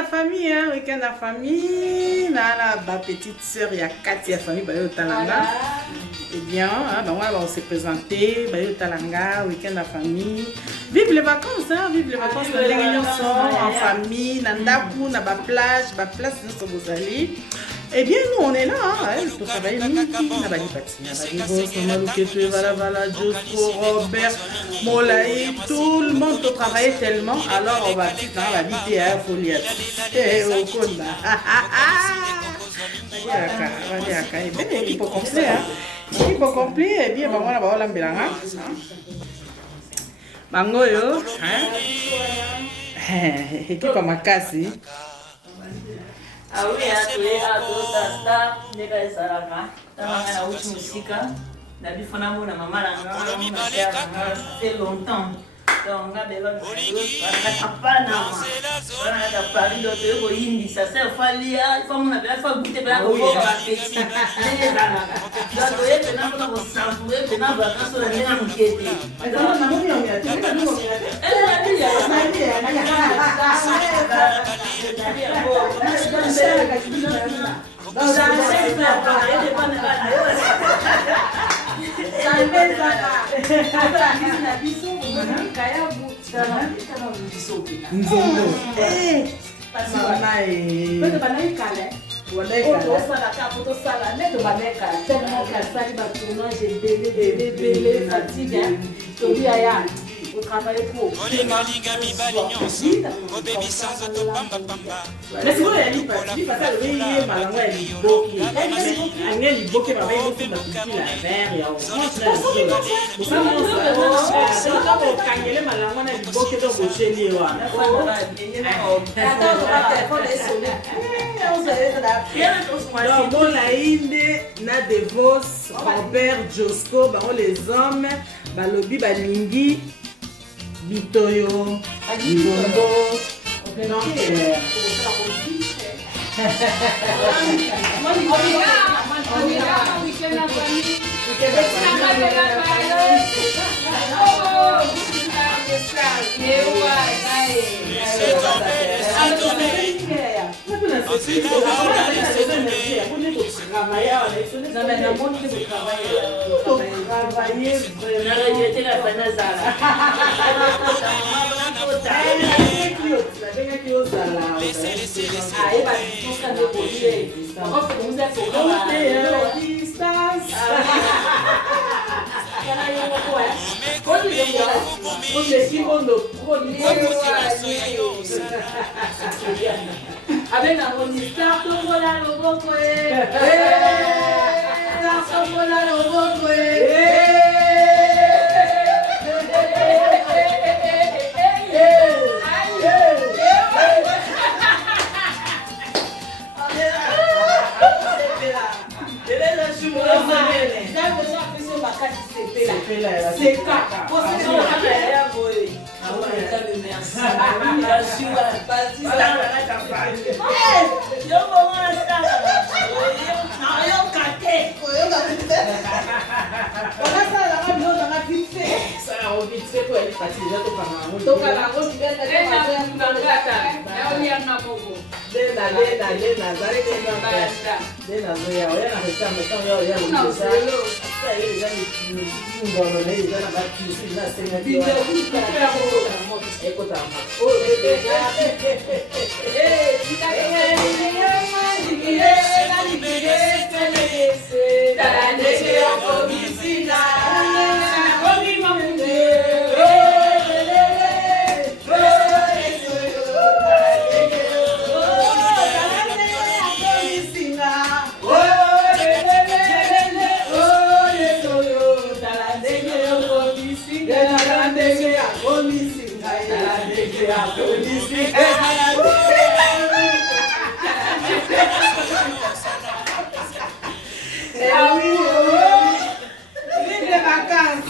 à famille, hein, week-end à famille. Ma petite soeur, il y a Katia famille, au Talanga. Eh bien, hein, on s'est présenté, au Talanga, week-end à famille. Vive les vacances, hein, vive les vacances. Les réunions sont en famille, Nandaku, na ba plage, nous sommes aux allées. Eh bien, nous, on est là, hein, pour travailler. Nabali Pati, Nabali Boss, Malouketu, Vala, Josco, Robert, Molaï, tout le monde peut travailler tellement. Alors, on va vite dans la vidéo, Folia. Eh, au Konda. Il faut complet, hein. Il faut complet, eh bien, on va la Mbelanga. Bango, yo, hein. Et puis, comme à Kassi. Ah oui, tu es à Star, nega esaraka. Tanga na uchi musika. Na bifona mona mama langa, ça fait longtemps. Donc on a besoin de apana. On a Paris d'autres boyindi, ça c'est falia, faut mon appel, faut goûter bien au bon appétit. Donc tu es maintenant pour nous savourer, maintenant vacances on est en quête. Mais ça on a mis en mien, tu es pas nous en mien. Elle a dit Vous travaillez trop. Mais c'est vrai, elle dit parce que elle est malade, elle est bloquée. Elle est bloquée, elle est bloquée, Robert, Josco, les hommes, Balobi, Balingi, Bitoyo, Libongo, avec la bonne voilà le beau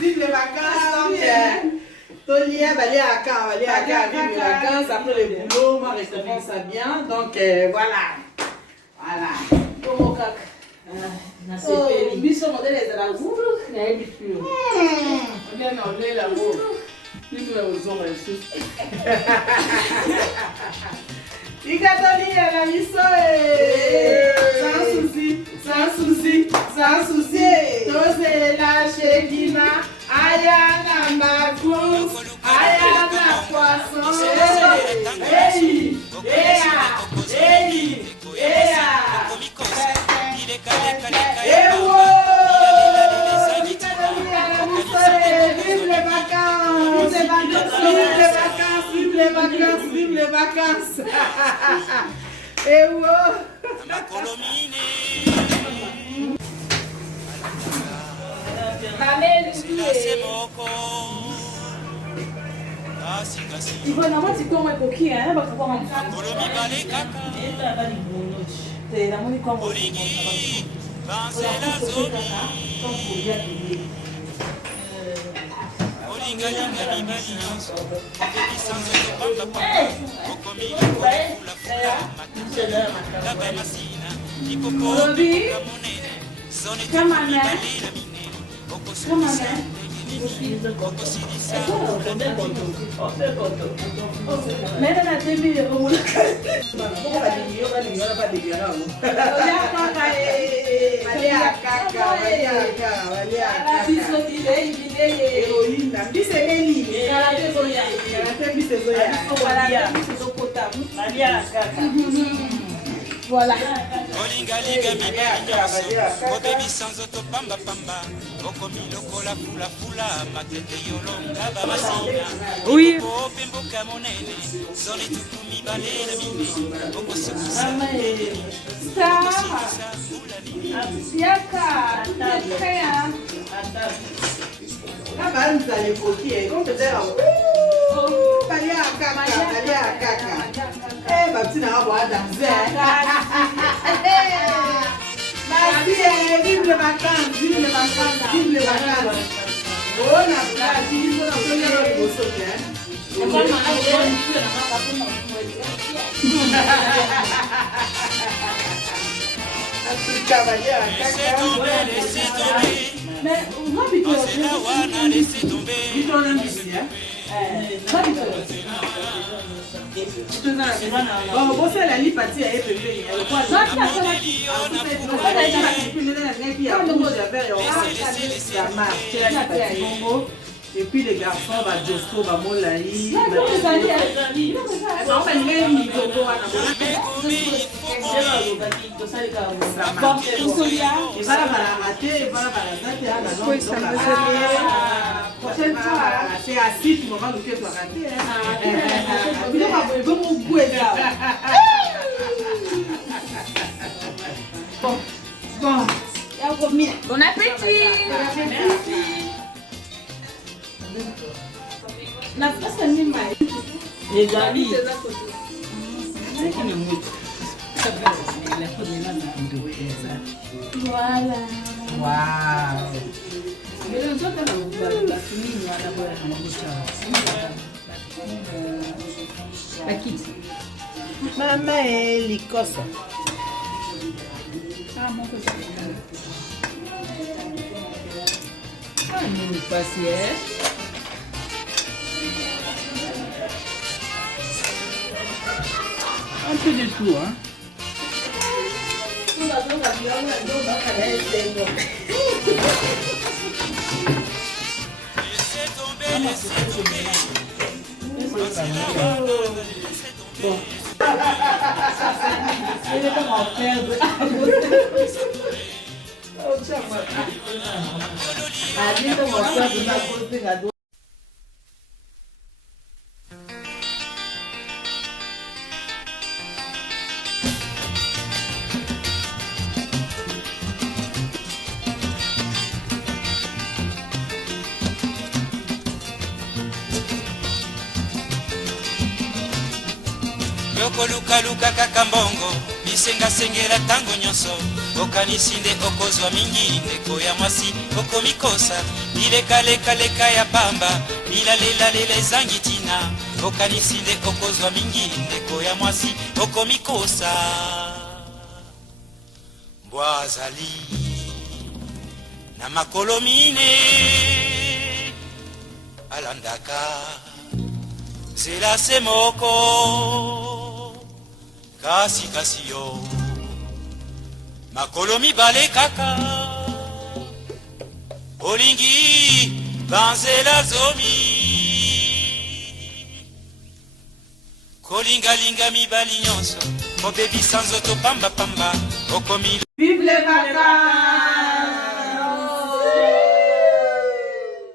Vive les vacances, Tolia, aller à Caen, vive les vacances, après le boulot, moi, restaurant ça bien, donc voilà. Biso modèle est là, vous, il y a du fur. On vient d'enlever la roue. Nous nous aux hommes, Ikatolia na miso sans souci, sans souci, sans souci. Tose la chekina, aya na magous, aya na poisson. Hey, vive les vacances, vive les vacances, vive les vacances. Et il faut n'avoir si comment est coquille hein parce que comment c'est la monnaie comme voilà. oui. Vive les vacances, vive les vacances, vive les vacances. Oh, la blague, il faut la première heure de sauter. Mais on va vite Você é ali para ti aí bebê. Et puis les garçons va Josco va Molaï. Prochaine fois, c'est assis, tu m'auras le cœur pour rater. Bon. Bon appétit. La face est mis mal. Les amis. Voilà. Waouh. Maman est l'Écosse. Ah, mon côté. Ah, nous passons. Un peu de tout, hein. Bon. Il est comme en perdre. Luka kaka mbongo bisenga sengela tango nyonso okanisinde okozwa mingi ndeko ya mwasi okomikosa bileka ya pamba bilalela ezangi tina okanisinde okozwa mingi ndeko ya mwasi okomikosa mbwazali na makolo mine alandaka zela se moko kasi yo makolo mibale kaka olingi banzela zomi kolingalinga mibali nyonso mobebisa nzoto pamba okomi Vive les vacances.